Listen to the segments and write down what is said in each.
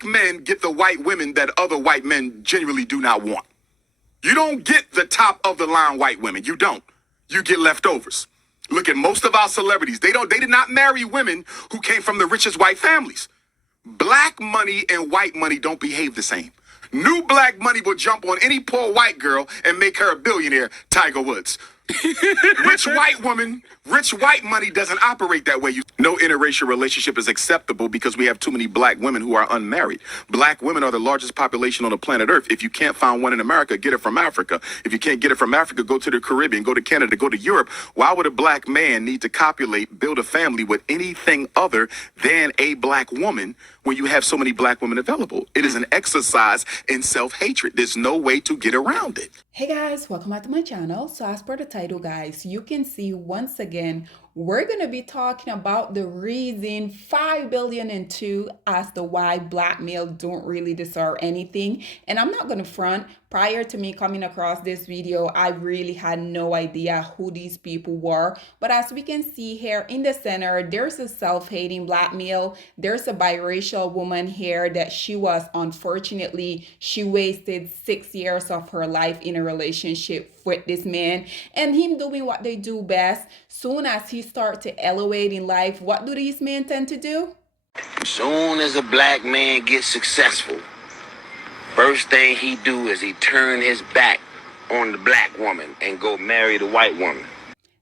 Black men get the white women that other white men genuinely do not want. You don't get the top of the line white women. You don't. You get leftovers. Look at most of our celebrities. They did not marry women who came from the richest white families. Black money and white money don't behave the same. New black money will jump on any poor white girl and make her a billionaire, Tiger Woods. Rich white woman, rich white money doesn't operate that way. No interracial relationship is acceptable because we have too many black women who are unmarried. Black women are the largest population on the planet Earth. If you can't find one in America, get it from Africa. If you can't get it from Africa, go to the Caribbean, go to Canada, go to Europe. Why would a black man need to copulate, build a family with anything other than a black woman when you have so many black women available? It is an exercise in self-hatred. There's no way to get around it. Hey guys, welcome back to my channel. So as per the title, guys, you can see once again we're going to be talking about the reason 5 billion and 2 as to why black male don't really deserve anything. And I'm not going to front, prior to me coming across this video, I really had no idea who these people were. But as we can see here in the center, there's a self-hating black male. There's a biracial woman here that she wasted 6 years of her life in a relationship with this man, and him doing what they do best. Soon as he start to elevate in life, what do these men tend to do? Soon as a black man gets successful, first thing he do is he turn his back on the black woman and go marry the white woman.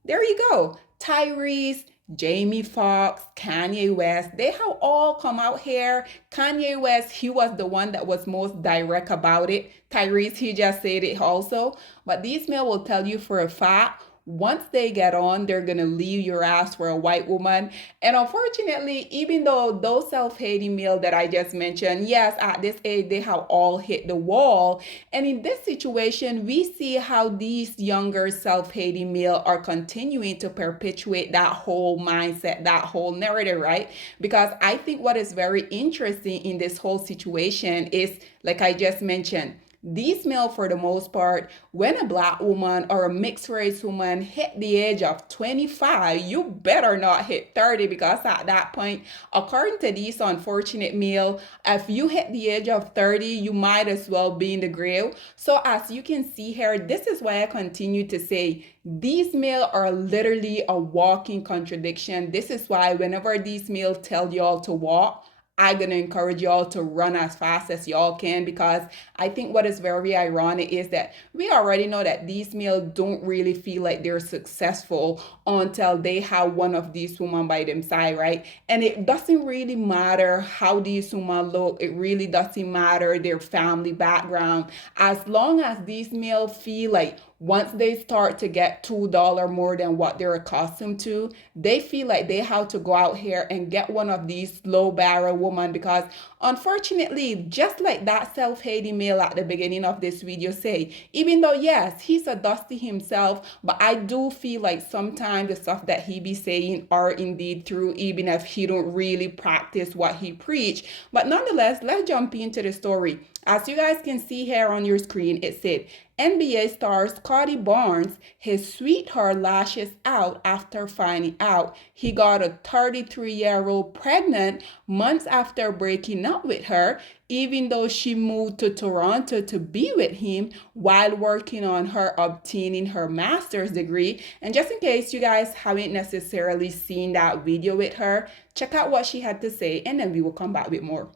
There you go. Tyrese, Jamie Foxx, Kanye West, they have all come out here. Kanye West, he was the one that was most direct about it. Tyrese, he just said it also. But these men will tell you for a fact, once they get on, they're going to leave your ass for a white woman. And unfortunately, even though those self-hating male that I just mentioned, yes, at this age, they have all hit the wall. And in this situation, we see how these younger self-hating male are continuing to perpetuate that whole mindset, that whole narrative, right? Because I think what is very interesting in this whole situation is, like I just mentioned, these male, for the most part, when a black woman or a mixed race woman hit the age of 25, you better not hit 30, because at that point, according to these unfortunate male, if you hit the age of 30, you might as well be in the grave. So as you can see here, this is why I continue to say these male are literally a walking contradiction. This is why whenever these male tell y'all to walk, I'm going to encourage y'all to run as fast as y'all can, because I think what is very ironic is that we already know that these males don't really feel like they're successful until they have one of these women by them side, right? And it doesn't really matter how these women look. It really doesn't matter their family background. As long as these males feel like once they start to get $2 more than what they're accustomed to, they feel like they have to go out here and get one of these low barrel women, because unfortunately, just like that self-hating male at the beginning of this video say, even though yes, he's a dusty himself, but I do feel like sometimes the stuff that he be saying are indeed true, even if he don't really practice what he preach. But nonetheless, let's jump into the story. As you guys can see here on your screen, it said, NBA star Scottie Barnes, his sweetheart lashes out after finding out he got a 33-year-old pregnant months after breaking up with her, even though she moved to Toronto to be with him while working on her obtaining her master's degree. And just in case you guys haven't necessarily seen that video with her, check out what she had to say, and then we will come back with more.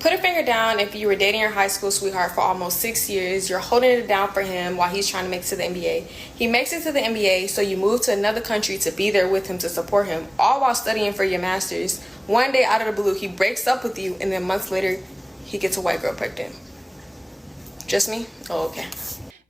Put a finger down if you were dating your high school sweetheart for almost 6 years. You're holding it down for him while he's trying to make it to the NBA. He makes it to the NBA, so you move to another country to be there with him to support him, all while studying for your master's. One day, out of the blue, he breaks up with you, and then months later, he gets a white girl pregnant. Just me? Oh, okay.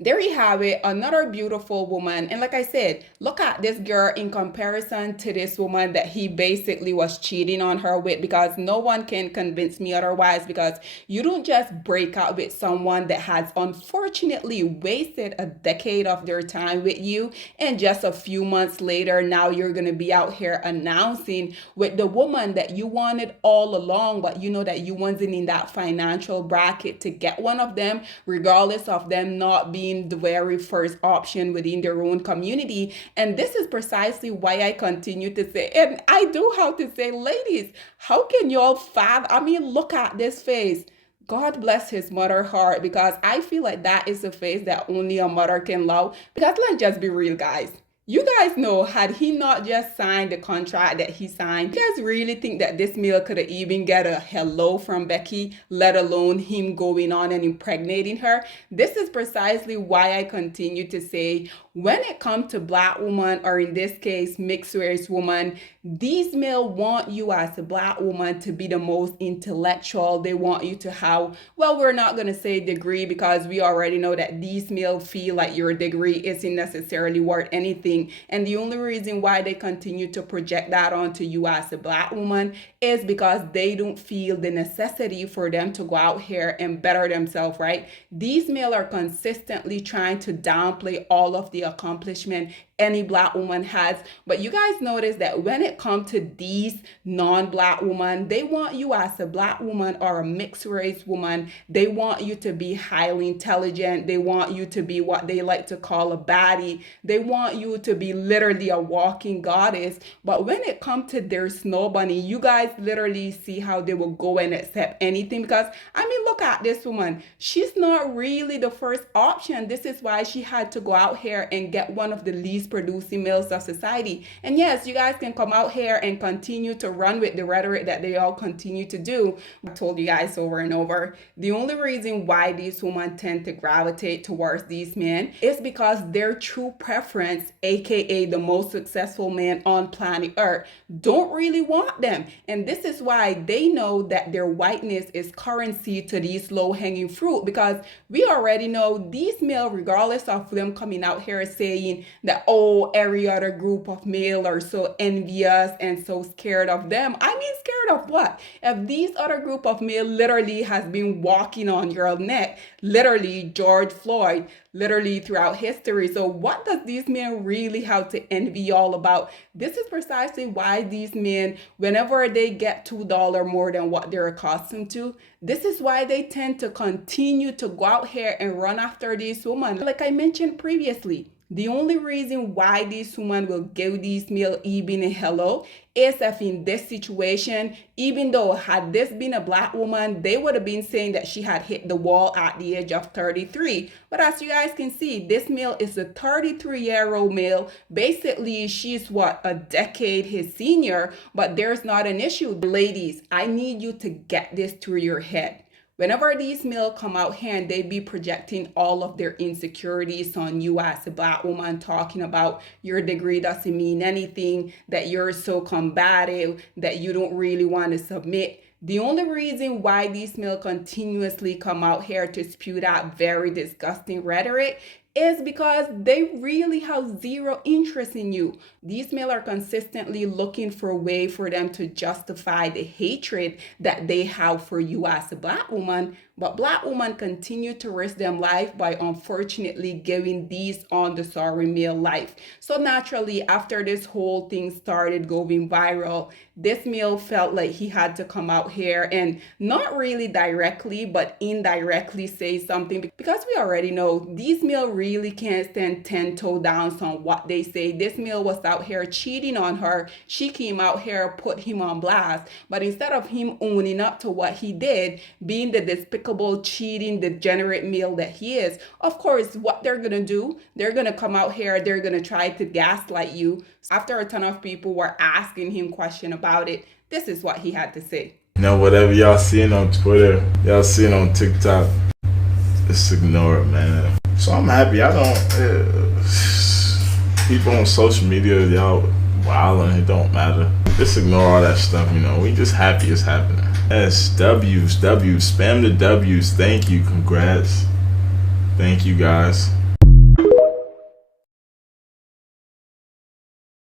There you have it, another beautiful woman. And like I said, look at this girl in comparison to this woman that he basically was cheating on her with, because no one can convince me otherwise, because you don't just break up with someone that has unfortunately wasted a decade of their time with you, and just a few months later, now you're going to be out here announcing with the woman that you wanted all along, but you know that you wasn't in that financial bracket to get one of them, regardless of them not being being the very first option within their own community. And this is precisely why I continue to say, and I do have to say, ladies, how can y'all fathom? I mean, look at this face. God bless his mother heart, because I feel like that is a face that only a mother can love. Because let's just be real, guys. You guys know, had he not just signed the contract that he signed, you guys really think that this male could have even get a hello from Becky, let alone him going on and impregnating her? This is precisely why I continue to say, when it comes to Black woman, or in this case, mixed race woman, these male want you as a Black woman to be the most intellectual. They want you to have, well, we're not going to say degree, because we already know that these male feel like your degree isn't necessarily worth anything. And the only reason why they continue to project that onto you as a Black woman is because they don't feel the necessity for them to go out here and better themselves, right? These male are consistently trying to downplay all of the accomplishment any Black woman has. But you guys notice that when it comes to these non-Black women, they want you as a Black woman or a mixed race woman, they want you to be highly intelligent. They want you to be what they like to call a baddie. They want you to be literally a walking goddess. But when it comes to their snow bunny, you guys literally see how they will go and accept anything. Because I mean, look at this woman. She's not really the first option. This is why she had to go out here and get one of the least producing males of society. And yes, you guys can come out here and continue to run with the rhetoric that they all continue to do. I told you guys over and over, the only reason why these women tend to gravitate towards these men is because their true preference, aka the most successful man on planet Earth, don't really want them. And this is why they know that their whiteness is currency to these low-hanging fruit, because we already know these male, regardless of them coming out here saying that, oh, every other group of male are so envious and so scared of them. I mean, scared of what? If these other group of male literally has been walking on your neck, literally George Floyd, literally throughout history. So what does these men really have to envy all about? This is precisely why these men, whenever they get $2 more than what they're accustomed to, this is why they tend to continue to go out here and run after these women. Like I mentioned previously, the only reason why these women will give these male even a hello is if in this situation, even though had this been a Black woman, they would have been saying that she had hit the wall at the age of 33. But as you guys can see, this male is a 33-year-old male. Basically, she's what, a decade his senior, but there's not an issue. Ladies, I need you to get this through your head. Whenever these males come out here and they be projecting all of their insecurities on you as a Black woman, talking about your degree doesn't mean anything, that you're so combative, that you don't really want to submit. The only reason why these males continuously come out here to spew that very disgusting rhetoric is because they really have zero interest in you. These males are consistently looking for a way for them to justify the hatred that they have for you as a Black woman. But Black women continue to risk their life by unfortunately giving these on the sorry male life. So naturally, after this whole thing started going viral, this male felt like he had to come out here and not really directly, but indirectly say something, because we already know these male really can't stand 10 toe downs on what they say. This male was out here cheating on her. She came out here, put him on blast. But instead of him owning up to what he did, being the despicable, cheating, degenerate male that he is, of course, what they're gonna do, they're gonna come out here, they're gonna try to gaslight you. After a ton of people were asking him questions about it, this is what he had to say. You know, whatever y'all seeing on Twitter, y'all seeing on TikTok, just ignore it, man. So I'm happy. I don't. People on social media, y'all wilding. It don't matter. Just ignore all that stuff. You know, we just happy it's happening. Yes, W's. Spam the W's. Thank you. Congrats. Thank you, guys.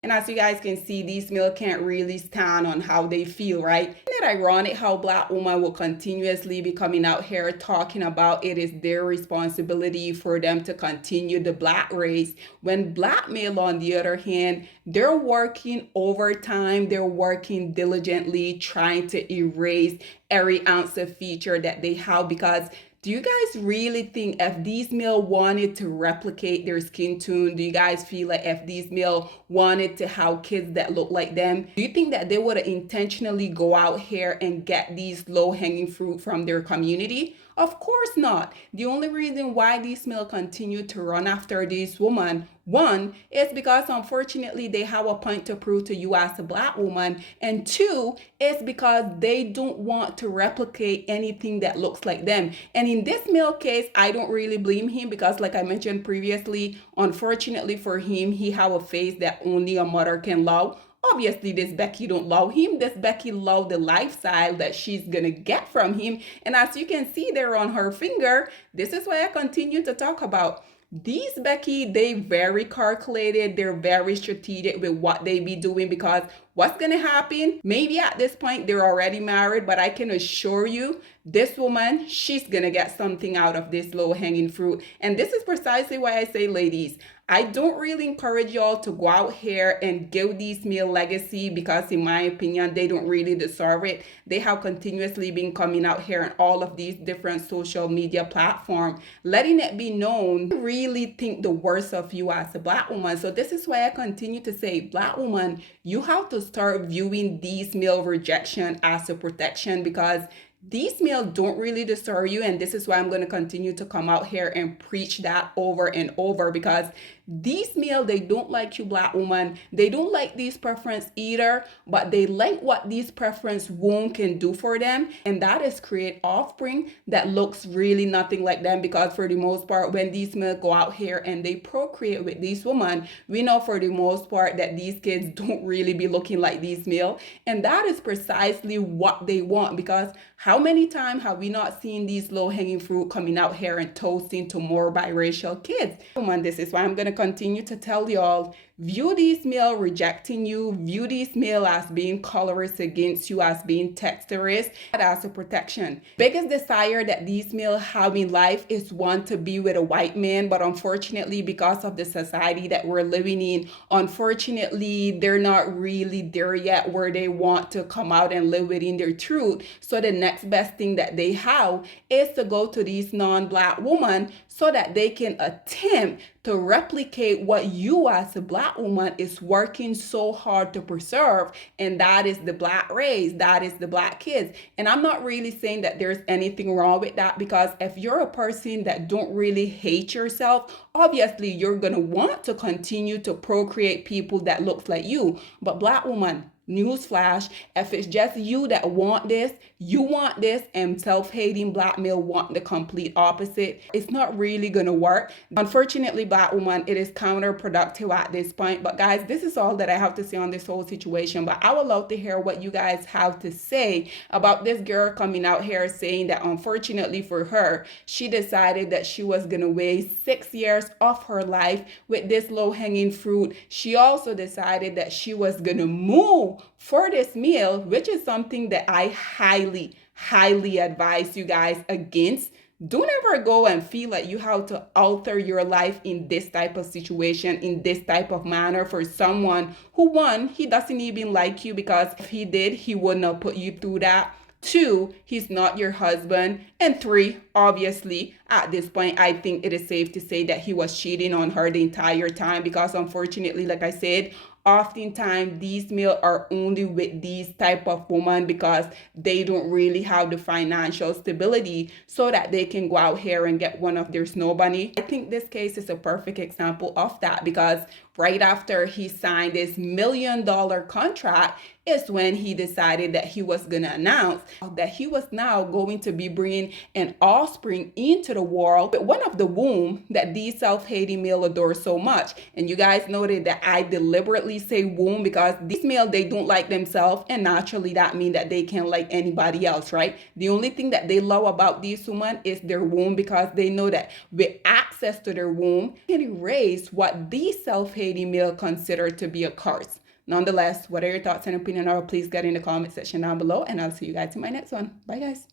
And as you guys can see, these males can't really stand on how they feel, right? Isn't it ironic how Black women will continuously be coming out here talking about it is their responsibility for them to continue the Black race, when Black male, on the other hand, they're working overtime, they're working diligently, trying to erase every ounce of feature that they have, because Do you guys really think if these male wanted to replicate their skin tone, do you guys feel like if these male wanted to have kids that look like them, do you think that they would intentionally go out here and get these low-hanging fruit from their community? Of course not. The only reason why these male continue to run after these women, one, is because unfortunately they have a point to prove to you as a black woman, and two, is because they don't want to replicate anything that looks like them. And in this male case, I don't really blame him because like I mentioned previously, unfortunately for him, he have a face that only a mother can love. Obviously, this Becky don't love him. This Becky love the lifestyle that she's gonna get from him. And as you can see there on her finger, this is why I continue to talk about. These Becky, they very calculated, they're very strategic with what they be doing because what's gonna happen? Maybe at this point they're already married, but I can assure you, this woman, she's gonna get something out of this low-hanging fruit. And this is precisely why I say, ladies, I don't really encourage y'all to go out here and give these male legacy because in my opinion, they don't really deserve it. They have continuously been coming out here on all of these different social media platforms, letting it be known, really think the worst of you as a black woman. So this is why I continue to say, black woman, you have to start viewing these male rejection as a protection because these males don't really deserve you, and this is why I'm going to continue to come out here and preach that over and over because these males, they don't like you, black woman. They don't like these preference either, but they like what these preference womb can do for them, and that is create offspring that looks really nothing like them because for the most part, when these males go out here and they procreate with these women, we know for the most part that these kids don't really be looking like these males, and that is precisely what they want because how many times have we not seen these low-hanging fruit coming out here and toasting to more biracial kids? And this is why I'm going to continue to tell y'all, view these male rejecting you, view these male as being colorist against you, as being texturist, as a protection. Biggest desire that these male have in life is one to be with a white man, but unfortunately because of the society that we're living in, unfortunately they're not really there yet where they want to come out and live within their truth. So the next best thing that they have is to go to these non-black women so that they can attempt to replicate what you as a black woman is working so hard to preserve, and that is the black race, that is the black kids. And I'm not really saying that there's anything wrong with that because if you're a person that don't really hate yourself, obviously you're gonna want to continue to procreate people that looks like you. But black woman, newsflash, if it's just you that want this, you want this, and self-hating black male want the complete opposite, it's not really gonna work. Unfortunately, black woman, it is counterproductive at this point. But guys, this is all that I have to say on this whole situation. But I would love to hear what you guys have to say about this girl coming out here saying that unfortunately for her, she decided that she was gonna waste 6 years of her life with this low-hanging fruit. She also decided that she was gonna move for this meal, which is something that I highly advise you guys against. Don't ever go and feel like you have to alter your life in this type of situation, in this type of manner for someone who, one, he doesn't even like you because if he did, he wouldn't have put you through that. Two, he's not your husband. And three, obviously, at this point, I think it is safe to say that he was cheating on her the entire time because unfortunately, like I said, oftentimes these males are only with these type of women because they don't really have the financial stability so that they can go out here and get one of their snow bunny. I think this case is a perfect example of that because right after he signed this $1 million contract is when he decided that he was going to announce that he was now going to be bringing an offspring into the world, but one of the womb that these self-hating male adore so much. And you guys noted that I deliberately say womb because these male, they don't like themselves, and naturally that means that they can't like anybody else, right? The only thing that they love about these women is their womb because they know that with access to their womb can erase what these self-hating male consider to be a curse. Nonetheless, what are your thoughts and opinion are, please get in the comment section down below, and I'll see you guys in my next one. Bye, guys.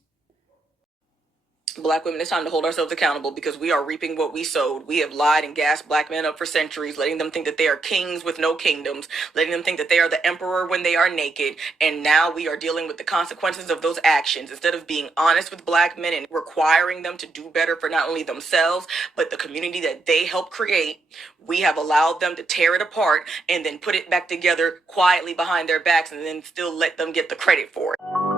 Black women, it's time to hold ourselves accountable because we are reaping what we sowed. We have lied and gassed black men up for centuries, letting them think that they are kings with no kingdoms, letting them think that they are the emperor when they are naked. And now we are dealing with the consequences of those actions. Instead of being honest with black men and requiring them to do better for not only themselves, but the community that they helped create, we have allowed them to tear it apart and then put it back together quietly behind their backs and then still let them get the credit for it.